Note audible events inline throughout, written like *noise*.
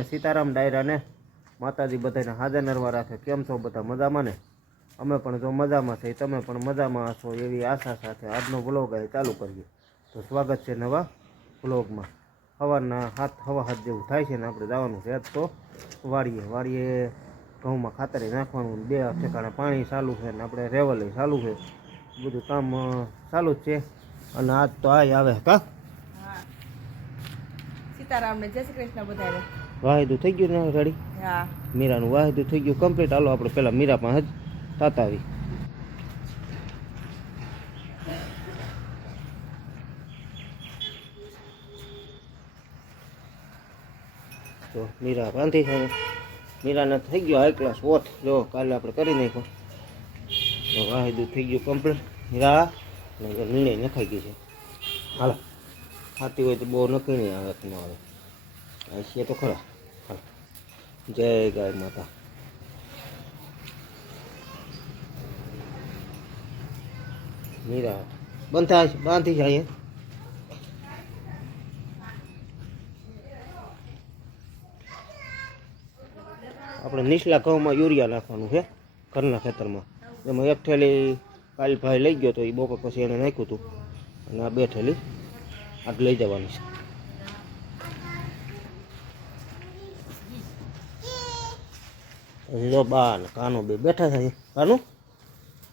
રામ સીતારામ ડાયરાને માતાજી બધાને હાજર નરવા રાખે. કેમ છો બધા? મજામાં ને? અમે પણ જો મજામાં છે તમે પણ મજામાં હશો એવી આશા સાથે આજનો વ્લોગ અહીં ચાલુ કરીએ. તો સ્વાગત છે નવા વ્લોગમાં. સવારના હાથ હવા હાથ જેવું થાય છે ને આપણે જવાનું છે. તો વાડીએ વાડીએ ઘઉંમાં ખાતરે નાખવાનું, બે ઠેકાણે પાણી ચાલુ છે ને આપણે રેવલે ચાલુ છે. બધું કામ ચાલુ જ છે. અને આજ તો આ આવે કા? સીતારામને જય શ્રી કૃષ્ણ બધાને વાહિદું થઈ ગયું ને રેડી? હા. મીરાનું વાહિદું થઈ ગયું કમ્પ્લીટ હાલો આપણે પહેલાં મીરા પણ હજ તાતાવી તો મીરા બાંધી છે મીરાને થઈ ગયો હાઈ ક્લાસ ઓથ જો કાલે આપણે કરી નાખ્યો. તો વાહિદું થઈ ગયું કમ્પ્લીટ મીરા ને નિર્ણય નખાઈ ગઈ છે. હાલો. ખાતી હોય તો બહુ નક્કી નહીં આવે તમારે. છે તો ખરા. જય ગાય માતા. મીરા, બંધા બાંધી જાય આપણે નીચલા ઘઉંમાં યુરિયા નાખવાનું છે ઘરના ખેતરમાં. એમાં એક થેલી કાલ ભાઈ લઈ ગયો તો એ બપોર પછી એને નાખ્યું હતું. અને આ બે થેલી આજ લઈ જવાની છે. જો બા ને કાનો બે બેઠા થાય કાનું?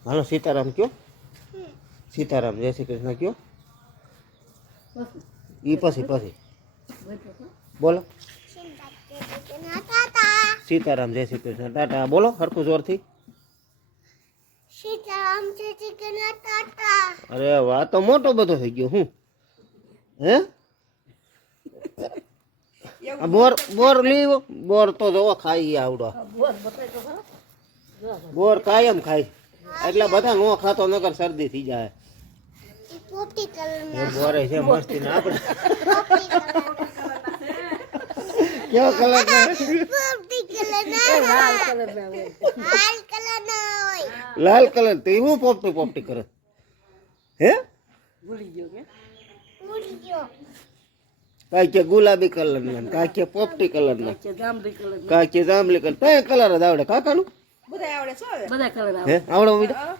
હાલો, સીતારામ કયો? સીતારામ, જય શ્રી કૃષ્ણ કયો? ઈ પછી પછી. બોલો. સીતારામ, જય શ્રી કૃષ્ણ. ટાટા, બોલો, હરખું જોરથી. અરે વાહ તો મોટો બધો થઈ ગયો, હું. હે? આ બોર બોર લીવો. બોર તો જોવો ખાઈ આવડો. બોર કાયમ ખાય. એટલે બધા નો ખાતો નગર શરદી થઈ જાય. એ પોપટી કલર એ બોરે છે મસ્તી ને આપણે કેવો કલર છે? પોપટી કલર ના લાલ કલર ના હોય. લાલ કલર ના હોય. લાલ કલર તો એવું પોપટી પોપટી કરે. હે? ભૂલી ગયો કે? ઉડી ગયો. કાંઈ કે ગુલાબી કલર ના કાંઈ કે પોપટી કલર ના. કાંઈ કે જાંબલી કલર. તય કલર જ આવડે. કાકાનું? બધા આવડે શું બધા કલર હે? આવડે. મીઠા?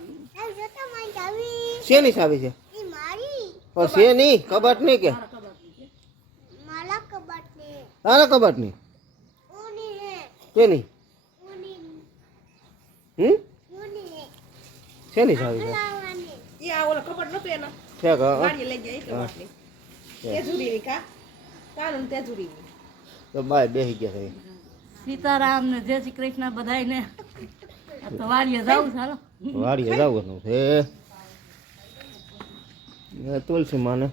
શેની સાવી છે? એ પણ શેની? કબાટ નહીં કે કબાટ તારા કબાટની શેની? હમ? શેની સાવી છે? લાવાની એ આ ઓલો કપડ નતું એના. છે કે? તેજુરી કા? કાનું તેજુરી તો બાય બેસી ગયા છે. સીતારામ ને જય શ્રી કૃષ્ણ બધાયને. આ તો વાડીએ જાવું ચાલો વાડીએ જાવું છે. તુલસી માને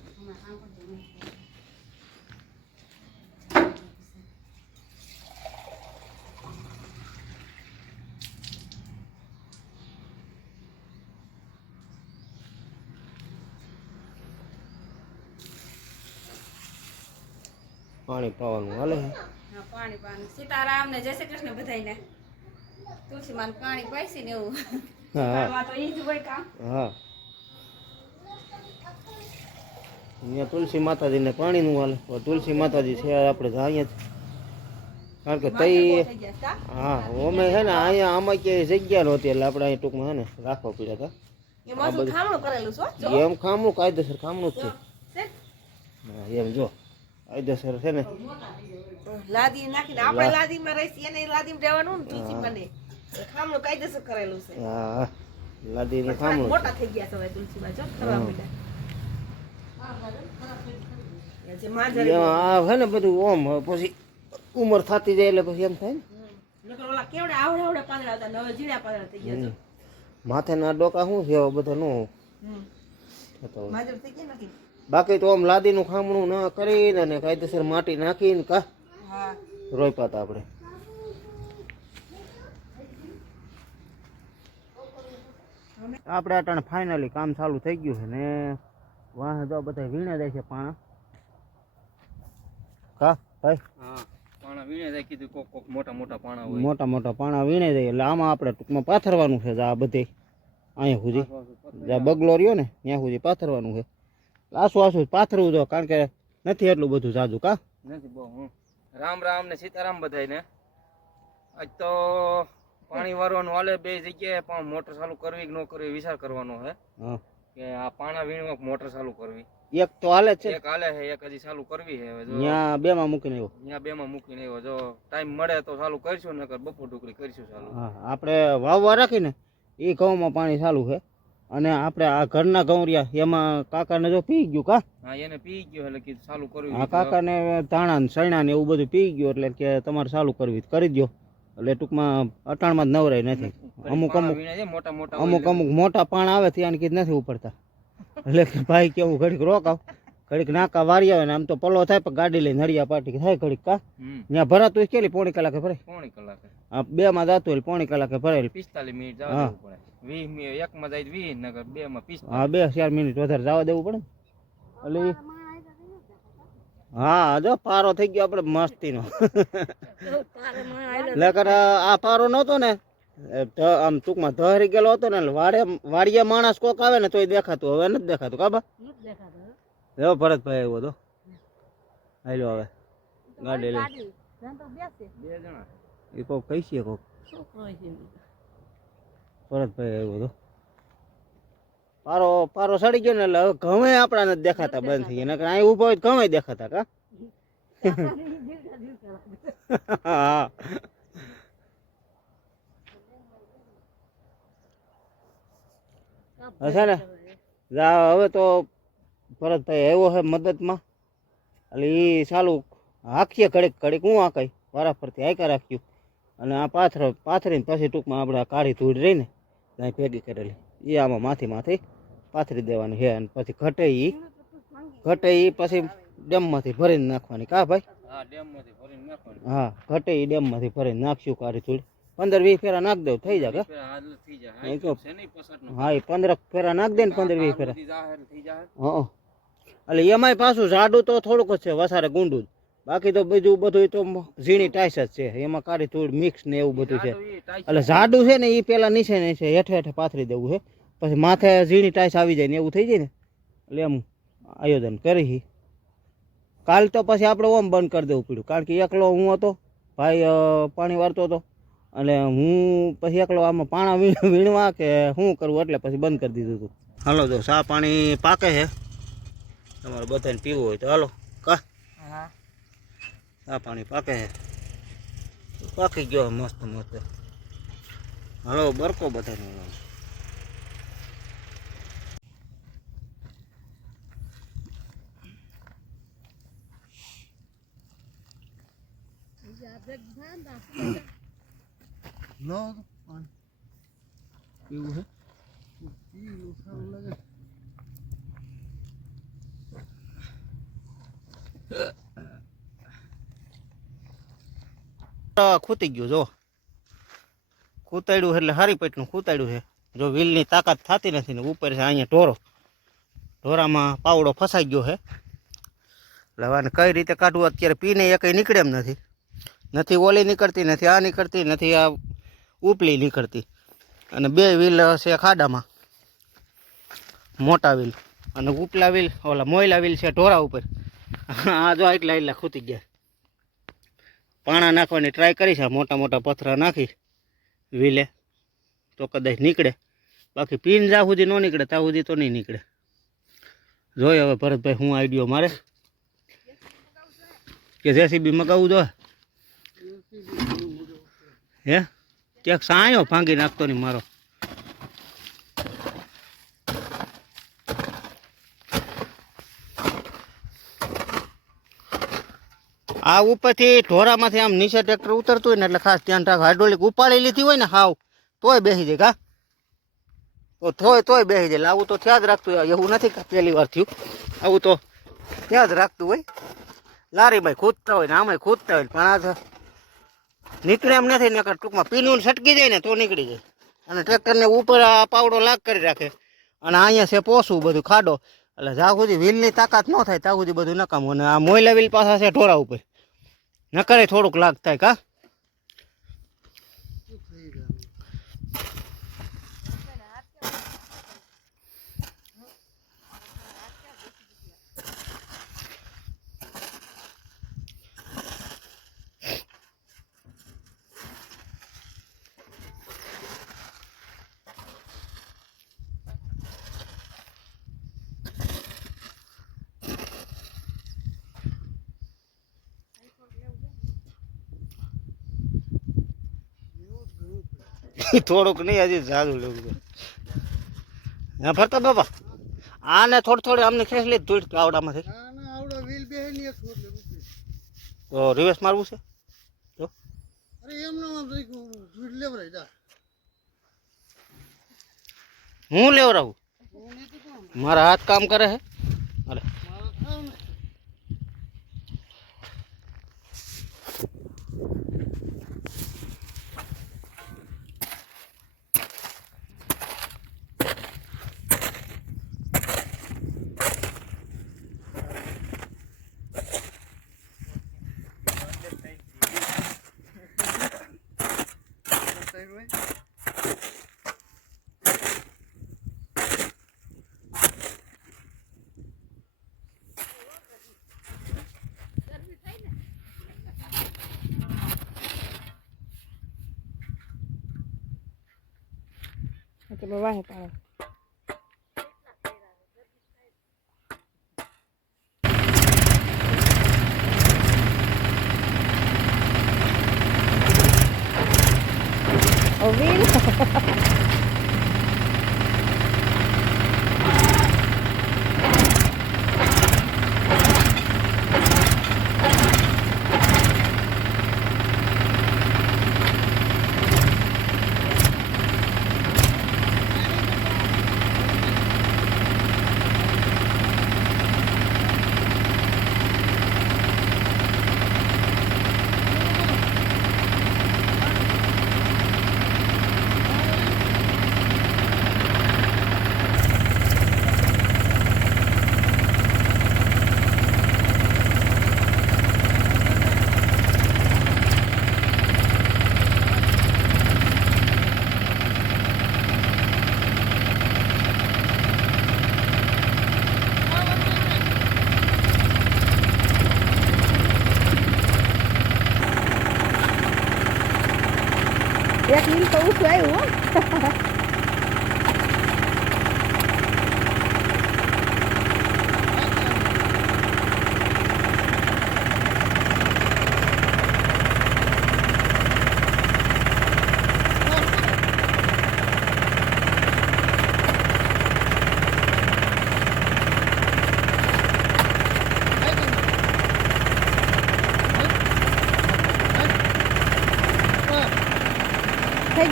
પાણી પાવાનું હાલે હા. પાણી પાવાનું. સીતારામ ને જય શ્રી કૃષ્ણ બધાને તુલસી માન પાણી પાઈસી ને એવું. હા તો ઈ જ હોય કામ. હા. અહીંયા તુલસી માતાજીને પાણીનું હાલે. તુલસી માતાજી છે આપણે અહીંયા કારણ કે તઈ હા? અમે છે ને અહીંયા આમાં ક્યાંય જગ્યા નહોતી એટલે આપણે અહીં ટૂંકમાં છે ને રાખવા પડ્યા એ માથું ખામણું કરેલું છો હતા એમ ખામણું કાયદેસર ખામણું જ છે. એમ જો. કાયદેસર છે ને. લાદી નાખીને આપણે લાદીમાં રહીશ એને લાદીમાં રહેવાનું ને તુલસી મને. ખામણું કાયદેસર કરેલું છે. હા લાદીનું ખામણું મોટા થઈ ગયા છે હવે તુલસીમાં જો ખરા છે. ને બધું ઓમ પછી ઉંમર થતી જાય એટલે પછી એમ થાય ને. ઓલા કેવડા આવડે આવડે પાંદડા હતા ને હવે પાંદડા થઈ ગયા છે. માથેના ડોકા શું છે બધા નો થઈ ગયા નથી બાકી તો આમ લાદીનું ખામણું ન કરીને અને કાયદેસર માટી નાખીને કા? હા. રોપ્યા હતા આપણે આપણે અટાણે ફાઇનલી કામ ચાલુ થઈ ગયું છે ને વાહ જો બધા વીણે જાય છે પાણા. કા ભાઈ? પાણા વીણે જાય કીધું કોક કોક મોટા મોટા પાણા હોય. મોટા મોટા પાણા વીણે જાય એટલે આમાં આપણે ટૂંકમાં પાથરવાનું છે આ બધે. અહીંયા સુધી. બગલો રહ્યો ને ત્યાં સુધી પાથરવાનું છે. આસુ આસુ પાથરવું જો કારણ કે નથી એટલું બધું જાજુ કા? નથી બહુ રામ રામ ને સીતારામ બધાયને. આજ તો પાણી વારવાનું હાલે બે જગ્યાએ પણ મોટર ચાલુ કરવી કે ન કરવી વિચાર કરવાનો હે. કે આ પાણા વીણવા મોટર ચાલુ કરવી. એક તો હાલે છે. એક હાલે છે એક હજી ચાલુ કરવી છે હવે જો. ત્યાં બે માં મૂકીને આવ્યો અહીંયા બે માં મૂકીને આવ્યો જો ટાઈમ મળે તો ચાલુ કરશું નકર બપોર ટુકડી કરશું ચાલુ. હા આપણે વાવવા રાખીને એ ઘઉંમાં પાણી ચાલુ છે અને આપણે આ ઘરના ગૌરિયા એમાં કાકાને જો પી ગયું કા? હા એને પી ગયો એટલે કીધું ચાલુ કરવી હા કાકાને ધાણા ને સૈણા ને એવું બધું પી ગયું એટલે કે તમારે ચાલુ કરવી કરી દો એટલે ટૂંકમાં અટાણમાં જ નવરાય નથી. અમુક અમુક મોટા મોટા અમુક અમુક મોટા પાણ આવે ત્યાં કીધું નથી ઉપડતા. એટલે કે ભાઈ કેવું ઘડીક રોકાવ. ઘડીક નાકા વારી આવે ને આમ તો પલો થાય પણ ગાડી લઈને નડિયા પાટી થાય ઘડીક કા. ત્યાં ભરાતું કેટલી પોણી કલાકે ભરાય? પોણી કલાકે. બે માં જાતું હોય એટલે પોણી કલાકે ભરાય. પિસ્તાલીસ મિનિટ હા. વીસ મિનિટ એક માં જાય વીસ નકર બે માં પીસ હા બે ચાર મિનિટ વધારે જવા દેવું પડે એટલે હા જો પારો થઈ ગયો આપણે મસ્તીનો. નકર આ પારો નહોતો ને આમ ટૂંકમાં ધરી ગયેલો હતો ને વાડે વાડિયા માણસ કોક આવે ને તોય દેખાતું હવે નથી દેખાતું કાબા એવો જો ભરતભાઈ આવ્યો તો. હાલ્યો હવે ગાડી લઈ. એ કોક કઈ કોક. છે એમ. ભરતભાઈ આવ્યો તો પારો પારો સડી ગયો ને એટલે હવે ઘમે આપણા નથી દેખાતા બંધ થઈ ગયા. નકર અહીં ઊભો હોય ઘમે દેખાતા કા? હશે ને? હવે તો ભરતભાઈ આવ્યો છે મદદમાં. એટલે એ ચાલુ હાંકીએ ઘડીક ઘડીક હું હાંકાય? વારા ફરતી હાંકા રાખ્યું અને આ પાથર પાથરીને પછી ટૂંકમાં આપણે કાઢી કાળી ધૂળ રહીને ત્યાં ભેગી કરેલી. એ આમાં માથી માથી પાથરી દેવાની છે અને પછી ઘટે એ ઘટે એ પછી ડેમમાંથી ભરીને નાખવાની. કા ભાઈ? હા ઘટે એ ડેમમાંથી ભરીને નાખશું કારી થોડી પંદર વીસ ફેરા નાખ દઉં થઈ જાય. હા એ પંદર ફેરા નાખ દે ને પંદર વીસ ફેરા. હા એટલે એમાંય પાછું જાડું તો થોડુંક જ છે વધારે ગુંડું જ. બાકી તો બીજું બધું તો ઝીણી ટાઈસ જ છે. એમાં કાળી ધૂળ મિક્સ ને એવું બધું છે. એટલે જાડું છે ને એ પેલા નીચે નીચે હેઠે હેઠે પાથરી દેવું છે. પછી માથે ઝીણી ટાઈસ આવી જાય ને એવું થઈ જાય ને? એટલે એમ આયોજન કરી કાલ તો પછી આપણે ઓમ બંધ કરી દેવું પડ્યું. કારણ કે એકલો હું હતો ભાઈ પાણી વાળતો હતો. અને હું પછી એકલો આમાં પાણા વીણ- વીણવા કે શું કરવું એટલે પછી બંધ કરી દીધું હતું હાલો તો ચા પાણી પાકે છે. તમારે બધાને પીવું હોય તો હાલો કા? હા. ચા પાણી પાકે પાકી ગયો મસ્ત મસ્ત. હલો બરકો બધાને પીવું છે આ ખૂતી ગયું, જો. ખૂતાડ્યું એટલે હારી પેટનું ખૂતાડ્યું છે. જો વ્હીલની તાકાત થતી નથી ને ઉપર છે અહીંયા ઢોરો. ઢોરામાં પાવડો ફસાઈ ગયો છે. એટલે કઈ રીતે કાઢવું અત્યારે પીને એ કંઈ નીકળે એમ નથી. નથી ઓલી નીકળતી, નથી આ નીકળતી, નથી આ ઉપલી નીકળતી. અને બે વ્હીલ છે ખાડામાં. મોટા વ્હીલ. અને ઉપલા વ્હીલ, ઓલા મોયલા વ્હીલ છે ઢોરા ઉપર. *laughs* આ જો એટલા એટલા ખૂતી ગયા. પાણા નાખવાની ટ્રાય કરીશ. મોટા મોટા પથરા નાખી વીલે. તો કદાચ નીકળે. બાકી પીન જ્યાં સુધી ન નીકળે. ત્યાં સુધી તો નહીં નીકળે. જોઈ હવે ભરતભાઈ હું આઈડિયો મારે. કે જેસીબી મગાવવું જોઈએ હે? ક્યાંક સાયો ભાંગી નાખતો નહીં મારો. આ ઉપરથી ઢોરામાંથી આમ નીચે ટ્રેક્ટર ઉતરતું હોય ને એટલે ખાસ ધ્યાન રાખ. હાઇડ્રોલિક ઉપાડી લીધી હોય ને હાવ, તોય બેસી જાય કા? તો થોય તોય બેસી જાય. આવું તો ત્યાં જ રાખતું હોય. એવું નથી પહેલી વાર થયું. આવું તો ત્યાં જ રાખતું હોય. લારીભાઈ ખૂદતા હોય ને આમાંય ખૂદતા હોય પણ આ નીકળે એમ નથી નકર ટૂંકમાં પીનું છટકી જાય ને તો નીકળી જાય. અને ટ્રેક્ટરને ઉપર આ પાવડો લાગ કરી રાખે. અને અહીંયા છે પોસવું બધું ખાડો. એટલે જ્યાં સુધી વ્હીલની તાકાત ન થાય ત્યાં સુધી બધું નકામું. અને આ મોયલા વ્હીલ પાછા છે ઢોરા ઉપર. નકરે થોડુંક લાગ થાય કા? થોડુંક નહીં, હજી સારું લેવું છે. ફરતા બાપા? આને થોડી થોડી આમને ખેંચ લે, ધૂળ આવડામાંથી. ની તો રિવર્સ મારવું છે? તો હું લેવરાવું? મારા હાથ કામ કરે છે? 怎么办呀？મિનિટ તો